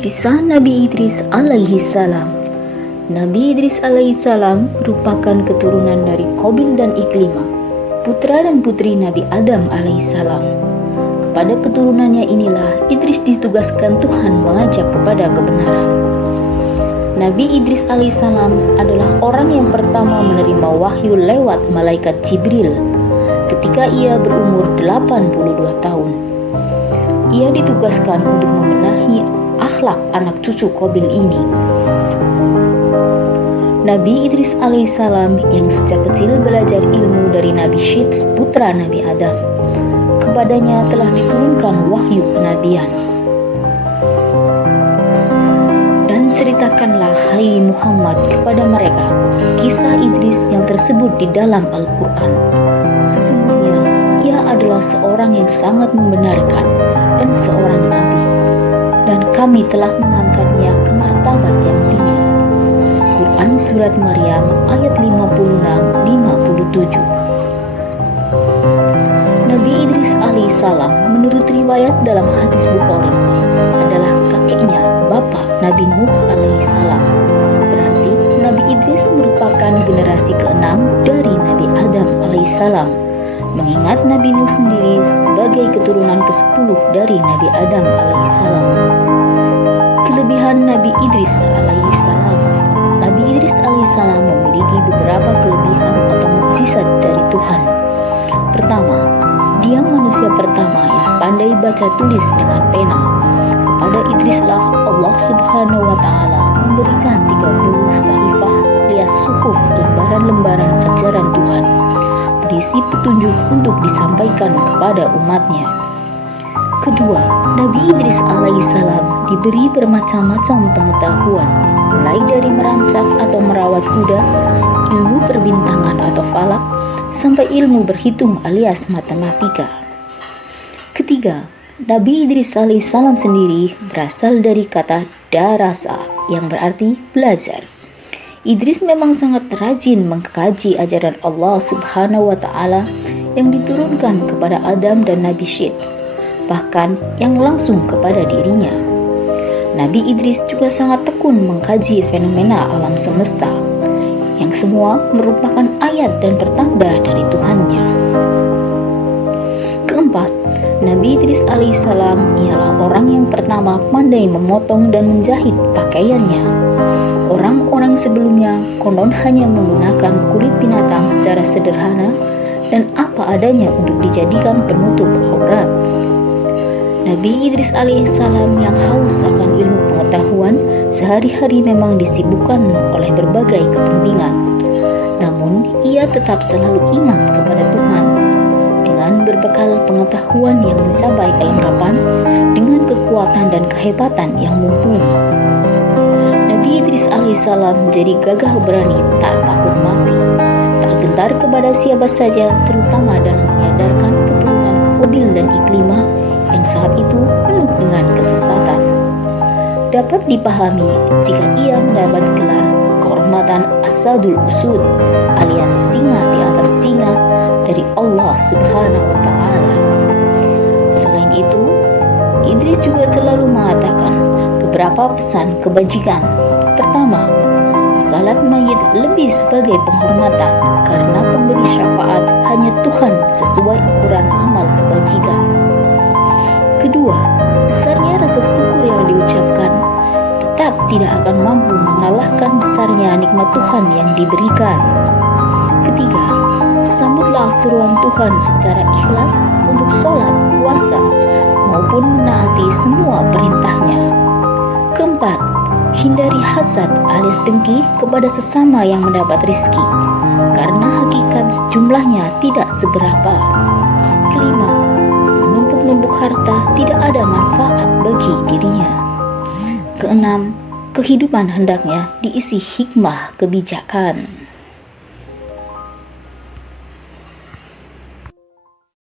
Kisah Nabi Idris alaihi salam. Nabi Idris alaihi salam merupakan keturunan dari Qabil dan Iklimah, putra dan putri Nabi Adam alaihi salam. Kepada keturunannya inilah Idris ditugaskan Tuhan mengajak kepada kebenaran. Nabi Idris alaihi salam adalah orang yang pertama menerima wahyu lewat malaikat Jibril ketika ia berumur 82 tahun. Ia ditugaskan untuk membenahi akhlak anak cucu Qabil ini. Nabi Idris alaihissalam yang sejak kecil belajar ilmu dari Nabi Syith, putra Nabi Adam, kepadanya telah diturunkan wahyu kenabian. Dan ceritakanlah hai Muhammad kepada mereka kisah Idris yang tersebut di dalam Al-Quran. Sesungguhnya ia adalah seorang yang sangat membenarkan dan seorang nabi, dan kami telah mengangkatnya ke martabat yang tinggi. Quran Surat Maryam ayat 56-57. Nabi Idris alaihissalam menurut riwayat dalam hadis Bukhari adalah kakeknya bapak Nabi Nuh alaihissalam. Berarti Nabi Idris merupakan generasi ke-6 dari Nabi Adam alaihissalam, mengingat Nabi Nuh sendiri sebagai keturunan ke-10 dari Nabi Adam alaihissalam. Kelebihan Nabi Idris alaihissalam. Nabi Idris alaihissalam memiliki beberapa kelebihan atau mukjizat dari Tuhan. Pertama, dia manusia pertama yang pandai baca tulis dengan pena. Kepada Idrislah Allah Subhanahu wa Ta'ala memberikan 30 sahifah alias suhuf, lembaran-lembaran ajaran Tuhan, berisi petunjuk untuk disampaikan kepada umatnya. Kedua, Nabi Idris alaihissalam diberi bermacam-macam pengetahuan, mulai dari merancak atau merawat kuda, ilmu perbintangan atau falak, sampai ilmu berhitung alias matematika. Ketiga, Nabi Idris alaihissalam sendiri berasal dari kata darasa yang berarti belajar. Idris memang sangat rajin mengkaji ajaran Allah Subhanahu wa Ta'ala yang diturunkan kepada Adam dan Nabi Syith, bahkan yang langsung kepada dirinya. Nabi Idris juga sangat tekun mengkaji fenomena alam semesta, yang semua merupakan ayat dan pertanda dari Tuhannya. Keempat, Nabi Idris alaihissalam ialah orang yang pertama pandai memotong dan menjahit pakaiannya. Orang-orang sebelumnya konon hanya menggunakan kulit binatang secara sederhana dan apa adanya untuk dijadikan penutup aurat. Nabi Idris alaihissalam yang haus akan ilmu pengetahuan sehari-hari memang disibukkan oleh berbagai kepentingan. Namun, ia tetap selalu ingat kepada Tuhan. Dengan berbekal pengetahuan yang mencapai kelengkapan, dengan kekuatan dan kehebatan yang mumpuni, Nabi Idris alaihissalam menjadi gagah berani, tak takut mati, tak gentar kepada siapa saja, terutama dalam menyadarkan keturunan Qabil dan Iklimah yang saat itu penuh dengan kesesatan. Dapat dipahami jika ia mendapat gelar kehormatan Asadul Usud alias singa di atas singa dari Allah Subhanahu wa Ta'ala. Selain itu, Idris juga selalu mengatakan beberapa pesan kebajikan. Pertama, salat mayit lebih sebagai penghormatan karena pemberi syafaat hanya Tuhan sesuai ukuran amal kebajikan. Kedua, besarnya rasa syukur yang diucapkan tetap tidak akan mampu mengalahkan besarnya nikmat Tuhan yang diberikan. Ketiga, sambutlah seruan Tuhan secara ikhlas untuk sholat, puasa, maupun menaati semua perintahnya. Keempat, hindari hasad alias dengki kepada sesama yang mendapat rizki, karena hakikat jumlahnya tidak seberapa. Kelima, menumpuk harta tidak ada manfaat bagi dirinya. Keenam, kehidupan hendaknya diisi hikmah kebijakan.